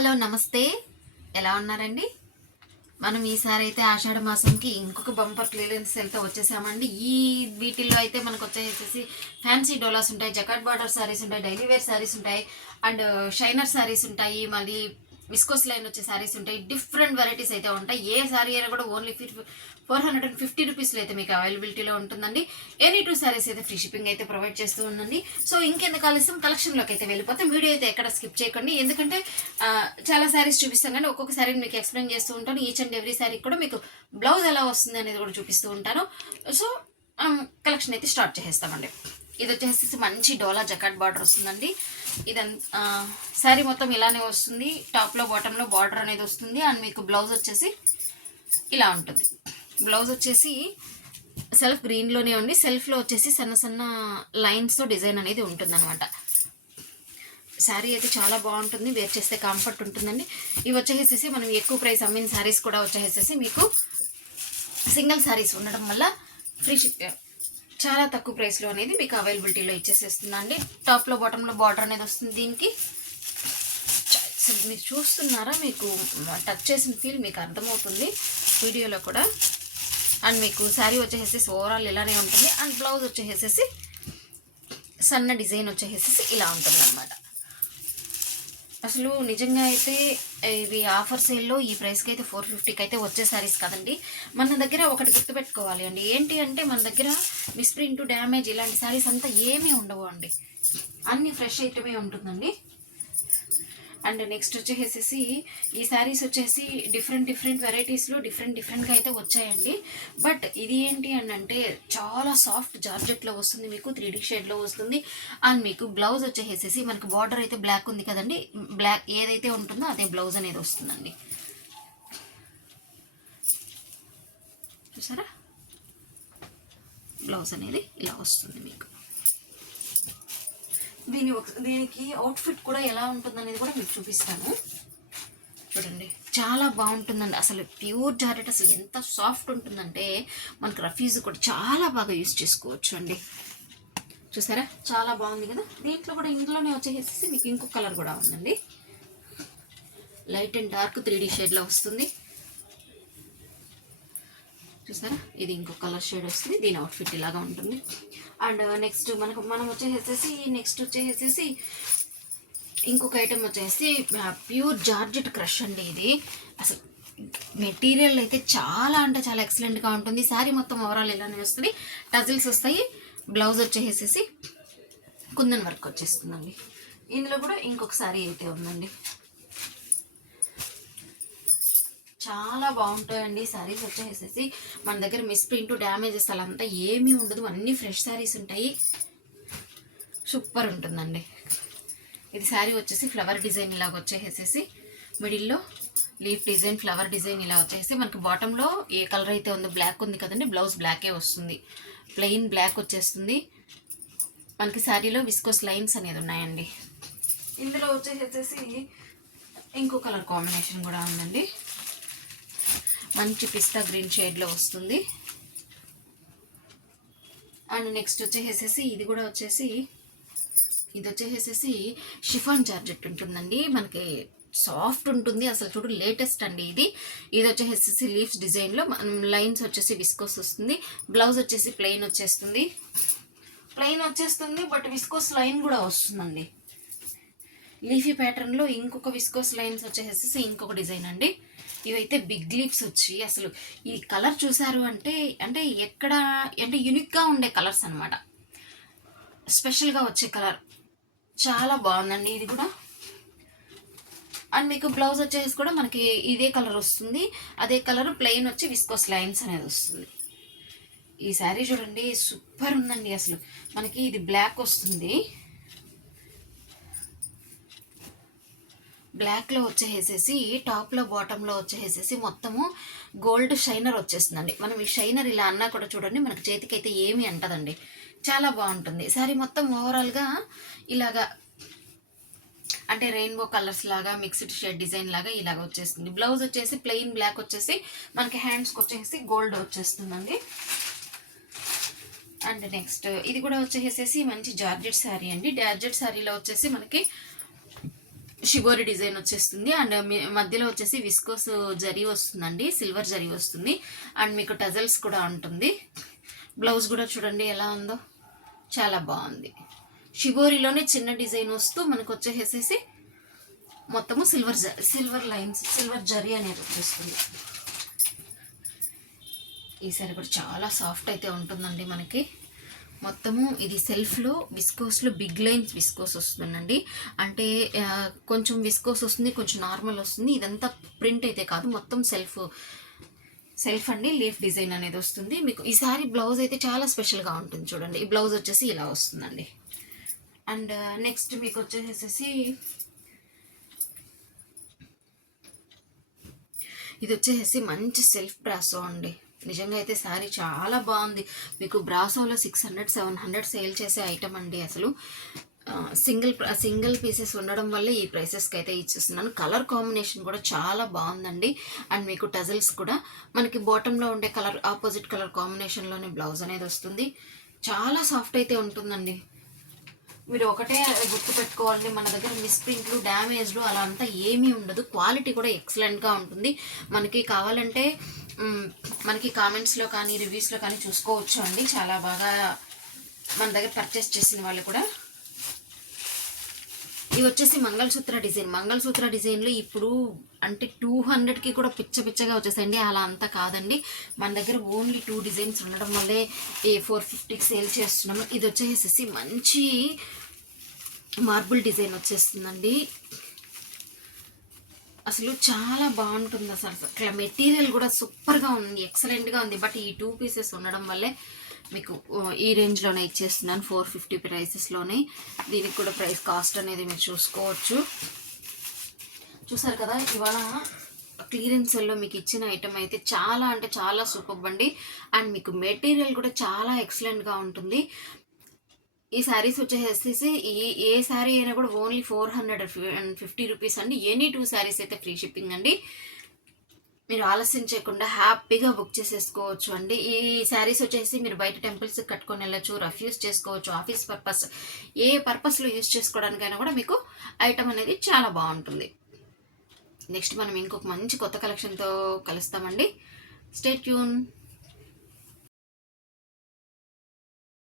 Hello నమస్తే, ఎలా ఉన్నారండి? మనం ఈసారి అయితే ఆషాఢ మాసంకి ఇంకొక బంపర్ క్లియరెన్స్ సేల్తో వచ్చేసామండి. వీటిల్లో అయితే మనకు వచ్చేసేసి ఫ్యాన్సీ డోలాస్ ఉంటాయి, జకాట్ బార్డర్ శారీస్ ఉంటాయి, డైలీ వేర్ శారీస్ ఉంటాయి, అండ్ షైనర్ శారీస్ ఉంటాయి, మళ్ళీ విస్కోస్ లైన్ వచ్చే శారీస్ ఉంటాయి. డిఫరెంట్ వెరైటీస్ అయితే ఉంటాయి. ఏ శారీ అయినా కూడా ఓన్లీ 450 రూపీస్లో అయితే మీకు అవైలబిలిటీలో ఉంటుందండి. ఎనీ 2 శారీస్ అయితే ఫ్రీ షిప్పింగ్ అయితే ప్రొవైడ్ చేస్తూ ఉందండి. సో ఇంకెందుకు ఆలస్యం, కలెక్షన్లోకి అయితే వెళ్ళిపోతే వీడియో అయితే ఎక్కడ స్కిప్ చేయకండి. ఎందుకంటే చాలా శారీస్ చూపిస్తాం కానీ ఒక్కొక్క శారీని మీకు ఎక్స్ప్లెయిన్ చేస్తూ ఉంటాను. ఈచ్ అండ్ ఎవ్రీ శారీ కూడా మీకు బ్లౌజ్ ఎలా వస్తుంది అనేది కూడా చూపిస్తూ ఉంటాను. సో కలెక్షన్ అయితే స్టార్ట్ చేసేస్తామండి. ఇది వచ్చేసి మంచి డోలా జకాట్ బార్డర్ వస్తుందండి. ఇదంతా శారీ మొత్తం ఇలానే వస్తుంది. టాప్లో బాటంలో బార్డర్ అనేది వస్తుంది. అండ్ మీకు బ్లౌజ్ వచ్చేసి ఇలా ఉంటుంది. బ్లౌజ్ వచ్చేసి సెల్ఫ్ గ్రీన్లోనే ఉండి సెల్ఫ్లో వచ్చేసి సన్న సన్న లైన్స్తో డిజైన్ అనేది ఉంటుందన్నమాట. శారీ అయితే చాలా బాగుంటుంది, వేర్ చేస్తే కంఫర్ట్ ఉంటుందండి. ఇవి వచ్చేసేసి మనం ఎక్కువ ప్రైస్ అమ్మిన శారీస్ కూడా వచ్చేసేసి మీకు సింగిల్ శారీస్ ఉండడం వల్ల ఫ్రీ షిప్ చాలా తక్కువ ప్రైస్లో అనేది మీకు అవైలబిలిటీలో ఇచ్చేసేస్తుందండి. టాప్లో బాటంలో బార్డర్ అనేది వస్తుంది. దీనికి మీరు చూస్తున్నారా, మీకు టచ్ చేసిన ఫీల్ మీకు అర్థమవుతుంది వీడియోలో కూడా. అండ్ మీకు శారీ వచ్చేసేసి ఓవరాల్ ఇలానే ఉంటుంది. అండ్ బ్లౌజ్ వచ్చేసేసి సన్న డిజైన్ వచ్చేసేసి ఇలా ఉంటుంది అన్నమాట. అసలు నిజంగా అయితే ఇవి ఆఫర్ సేల్లో ఈ ప్రైస్కి అయితే 450కి అయితే వచ్చే శారీస్ కదండి. మన దగ్గర ఒకటి గుర్తుపెట్టుకోవాలి అండి, ఏంటి అంటే మన దగ్గర మిస్ప్రింట్, డ్యామేజ్ ఇలాంటి శారీస్ అంతా ఏమీ ఉండవు అండి. అన్ని ఫ్రెష్ ఐటమే ఉంటుందండి. అండ్ నెక్స్ట్ వచ్చేసేసి ఈ శారీస్ వచ్చేసి డిఫరెంట్ వెరైటీస్లో డిఫరెంట్గా అయితే వచ్చాయండి. బట్ ఇది ఏంటి అని అంటే చాలా సాఫ్ట్ జార్జెట్లో వస్తుంది, మీకు 3D షేడ్లో వస్తుంది. అండ్ మీకు బ్లౌజ్ వచ్చేసేసి మనకు బార్డర్ అయితే బ్లాక్ ఉంది కదండి, బ్లాక్ ఏదైతే ఉంటుందో అదే బ్లౌజ్ అనేది వస్తుందండి. చూసారా, బ్లౌజ్ అనేది ఇలా వస్తుంది మీకు. దీనికి అవుట్ఫిట్ కూడా ఎలా ఉంటుందనేది కూడా మీకు చూపిస్తాను. చూడండి, చాలా బాగుంటుందండి. అసలు ప్యూర్ జార్జెట్ అసలు ఎంత సాఫ్ట్ ఉంటుందంటే మనకు రఫీజ్ కూడా చాలా బాగా యూజ్ చేసుకోవచ్చు అండి. చూసారా, చాలా బాగుంది కదా. దీంట్లో కూడా ఇంట్లోనే వచ్చేసేసి మీకు ఇంకొక కలర్ కూడా ఉందండి. లైట్ అండ్ డార్క్ 3D షేడ్లో వస్తుంది. చూసారా, ఇది ఇంకో కలర్ షేడ్ వస్తుంది. దీని అవుట్ఫిట్ ఇలాగా ఉంటుంది. అండ్ నెక్స్ట్ మనం వచ్చేసేసి ఇంకొక ఐటెం వచ్చేసి ప్యూర్ జార్జెట్ క్రష్ అండి. ఇది అసలు మెటీరియల్ అయితే చాలా అంటే చాలా ఎక్సలెంట్గా ఉంటుంది. శారీ మొత్తం ఓవరాల్ ఇలానే వస్తుంది. టజిల్స్ వస్తాయి. బ్లౌజ్ వచ్చేసేసి కుందన్ వర్క్ వచ్చేస్తుందండి. ఇందులో కూడా ఇంకొక శారీ అయితే ఉందండి. చాలా బాగుంటాయండి శారీస్ వచ్చేసేసి. మన దగ్గర మిస్ప్రింట్, డ్యామేజెస్ అలా అంతా ఏమీ ఉండదు. అన్నీ ఫ్రెష్ శారీస్ ఉంటాయి. సూపర్ ఉంటుందండి. ఇది శారీ వచ్చేసి ఫ్లవర్ డిజైన్ ఇలాగ వచ్చేసేసి మిడిల్లో లీఫ్ డిజైన్, ఫ్లవర్ డిజైన్ ఇలా వచ్చేసి మనకి బాటంలో ఏ కలర్ అయితే ఉందో బ్లాక్ ఉంది కదండి, బ్లౌజ్ బ్లాకే వస్తుంది. ప్లెయిన్ బ్లాక్ వచ్చేస్తుంది. మనకి శారీలో విస్కోస్ లైన్స్ అనేది ఉన్నాయండి. ఇందులో వచ్చేసేసి ఇంకో కలర్ కాంబినేషన్ కూడా ఉందండి. మంచి పిస్తా గ్రీన్ షేడ్లో వస్తుంది. అండ్ నెక్స్ట్ వచ్చేసేసి ఇది వచ్చేసేసి షిఫాన్ జార్జెట్ ఉంటుందండి. మనకి సాఫ్ట్ ఉంటుంది. అసలు చూడు, లేటెస్ట్ అండి ఇది వచ్చేసేసి లీవ్స్ డిజైన్లో లైన్స్ వచ్చేసి విస్కోస్ వస్తుంది. బ్లౌజ్ వచ్చేసి ప్లెయిన్ వచ్చేస్తుంది. బట్ విస్కోస్ లైన్ కూడా వస్తుందండి. లీఫీ ప్యాటర్న్లో ఇంకొక విస్కోస్ లైన్స్ వచ్చేసేసి ఇంకొక డిజైన్ అండి. ఇవైతే బిగ్ లీవ్స్ వచ్చి అసలు ఈ కలర్ చూసారు అంటే ఎక్కడ అంటే యూనిక్గా ఉండే కలర్స్ అనమాట. స్పెషల్గా వచ్చే కలర్ చాలా బాగుందండి ఇది కూడా. అండ్ మీకు బ్లౌజ్ వచ్చేసి కూడా మనకి ఇదే కలర్ వస్తుంది. అదే కలర్ ప్లెయిన్ వచ్చి విస్కోస్ లైన్స్ అనేది వస్తుంది. ఈ శారీ చూడండి, సూపర్ ఉందండి. అసలు మనకి ఇది బ్లాక్ వస్తుంది. బ్లాక్లో వచ్చేసేసి టాప్లో బాటంలో వచ్చేసేసి మొత్తము గోల్డ్ షైనర్ వచ్చేస్తుందండి. మనం ఈ షైనర్ ఇలా అన్నా కూడా చూడండి మనకి చేతికి అయితే ఏమీ అంటదండి. చాలా బాగుంటుంది. శారీ మొత్తం ఓవరాల్గా ఇలాగా అంటే రెయిన్బో కలర్స్ లాగా మిక్స్డ్ షేడ్ డిజైన్ లాగా ఇలాగ వచ్చేస్తుంది. బ్లౌజ్ వచ్చేసి ప్లెయిన్ బ్లాక్ వచ్చేసి మనకి హ్యాండ్స్కి వచ్చేసి గోల్డ్ వచ్చేస్తుందండి. అండ్ నెక్స్ట్ ఇది కూడా వచ్చేసేసి మంచి జార్జెట్ శారీ అండి. జార్జెట్ శారీలో వచ్చేసి మనకి షిబోరి డిజైన్ వచ్చేస్తుంది. అండ్ మధ్యలో వచ్చేసి విస్కోస్ జరీ వస్తుందండి, సిల్వర్ జరీ వస్తుంది. అండ్ మీకు టజల్స్ కూడా ఉంటుంది. బ్లౌజ్ కూడా చూడండి ఎలా ఉందో, చాలా బాగుంది. షిబోరిలోనే చిన్న డిజైన్ వస్తూ మనకు వచ్చేసేసి మొత్తము సిల్వర్ లైన్స్, సిల్వర్ జరీ అనేది వచ్చేస్తుంది. ఈ సారీ కూడా చాలా సాఫ్ట్ అయితే ఉంటుందండి మనకి. మొత్తము ఇది సెల్ఫ్లో విస్కోస్లో బిగ్ లైన్స్ విస్కోస్ వస్తుందండి. అంటే కొంచెం విస్కోస్ వస్తుంది, కొంచెం నార్మల్ వస్తుంది. ఇదంతా ప్రింట్ అయితే కాదు, మొత్తం సెల్ఫ్ అండి. లీఫ్ డిజైన్ అనేది వస్తుంది మీకు. ఈ సారీ బ్లౌజ్ అయితే చాలా స్పెషల్గా ఉంటుంది చూడండి. ఈ బ్లౌజ్ వచ్చేసి ఇలా వస్తుందండి. అండ్ నెక్స్ట్ మీకు వచ్చేసేసి ఇది వచ్చేసి మంచి సెల్ఫ్ బ్రాసో అండి. నిజంగా అయితే శారీ చాలా బాగుంది. మీకు బ్రాసోలో 600-700 సేల్ చేసే ఐటమ్ అండి. అసలు సింగిల్ పీసెస్ ఉండడం వల్ల ఈ ప్రైసెస్కి అయితే ఇచ్చేస్తున్నాను. కలర్ కాంబినేషన్ కూడా చాలా బాగుందండి. అండ్ మీకు టజల్స్ కూడా మనకి బాటంలో ఉండే కలర్ ఆపోజిట్ కలర్ కాంబినేషన్లోనే బ్లౌజ్ అనేది వస్తుంది. చాలా సాఫ్ట్ అయితే ఉంటుందండి. మీరు ఒకటే గుర్తుపెట్టుకోవాలి, మన దగ్గర మిస్ప్రింట్లు, డ్యామేజ్లు అలా అంతా ఏమీ ఉండదు. క్వాలిటీ కూడా ఎక్సలెంట్గా ఉంటుంది. మనకి కావాలంటే మనకి కామెంట్స్లో కానీ రివ్యూస్లో కానీ చూసుకోవచ్చు అండి. చాలా బాగా మన దగ్గర పర్చేస్ చేసిన వాళ్ళు కూడా. ఇవి వచ్చేసి మంగళసూత్ర డిజైన్లో ఇప్పుడు అంటే 200కి కూడా పిచ్చగా వచ్చేసాయండి. అలా అంతా కాదండి, మన దగ్గర ఓన్లీ 2 డిజైన్స్ ఉండడం వల్లే 450కి సేల్ చేస్తున్నాము. ఇది వచ్చేసేసి మంచి మార్బుల్ డిజైన్ వచ్చేస్తుందండి. అసలు చాలా బాగుంటుంది. అసలు మెటీరియల్ కూడా సూపర్గా ఉంది, ఎక్సలెంట్గా ఉంది. బట్ ఈ 2 పీసెస్ ఉండడం వల్లే మీకు ఈ రేంజ్లోనే ఇచ్చేస్తున్నాను, 450 ప్రైసెస్లోనే. దీనికి కూడా ప్రైస్ కాస్ట్ అనేది మీరు చూసుకోవచ్చు. చూసారు కదా, ఇవాళ క్లియరెన్స్లో మీకు ఇచ్చిన ఐటమ్ అయితే చాలా అంటే చాలా సూపర్ అండి. అండ్ మీకు మెటీరియల్ కూడా చాలా ఎక్సలెంట్గా ఉంటుంది. ఈ శారీస్ వచ్చేసేసి ఏ శారీ అయినా కూడా ఓన్లీ 450 రూపీస్ అండి. ఎనీ 2 శారీస్ అయితే ఫ్రీ షిప్పింగ్ అండి. మీరు ఆలస్యం చేయకుండా హ్యాపీగా బుక్ చేసేసుకోవచ్చు అండి. ఈ శారీస్ వచ్చేసి మీరు బయట టెంపుల్స్ కట్టుకొని వెళ్ళచ్చు, రఫ్ యూస్ చేసుకోవచ్చు, ఆఫీస్ పర్పస్, ఏ పర్పస్లో యూస్ చేసుకోవడానికైనా కూడా మీకు ఐటమ్ అనేది చాలా బాగుంటుంది. నెక్స్ట్ మనం ఇంకొక మంచి కొత్త కలెక్షన్తో కలుస్తామండి. Stay tune.